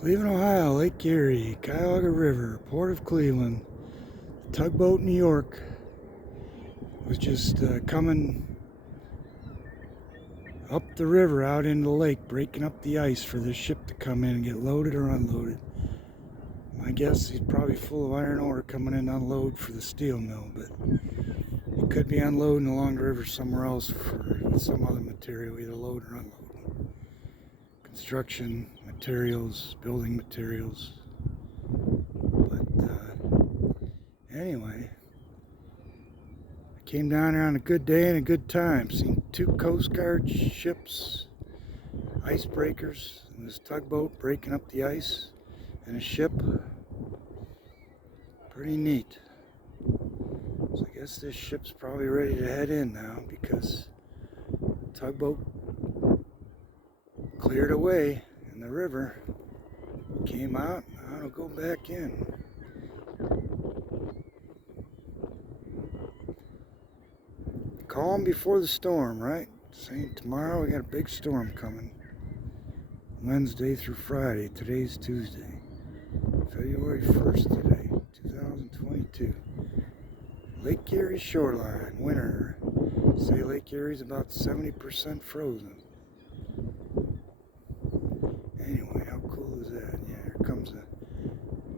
Cleveland, Ohio, Lake Erie, Cuyahoga River, Port of Cleveland, tugboat New York was just coming up the river out into the lake, breaking up the ice for this ship to come in and get loaded or unloaded. My guess he's probably full of iron ore coming in to unload for the steel mill, but he could be unloading along the river somewhere else for some other material, either load or unload. Construction materials, building materials. But anyway, I came down here on a good day and a good time. Seen 2 Coast Guard ships, icebreakers, and this tugboat breaking up the ice, and a ship. Pretty neat. So I guess this ship's probably ready to head in now because tugboat cleared away in the river, came out, now it'll go back in. Calm before the storm, right? Saying tomorrow we got a big storm coming. Wednesday through Friday. Today's Tuesday. February 1st today, 2022. Lake Erie shoreline, winter. Say Lake Erie's about 70% frozen. Anyway, how cool is that? Yeah, here comes a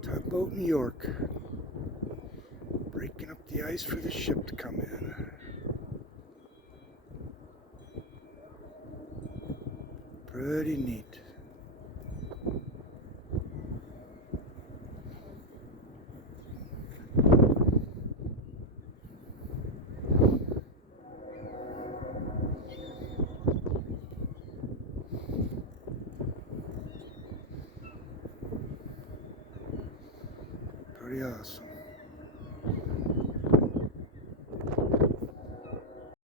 tugboat New York. Breaking up the ice for the ship to come in. Pretty neat. Pretty awesome.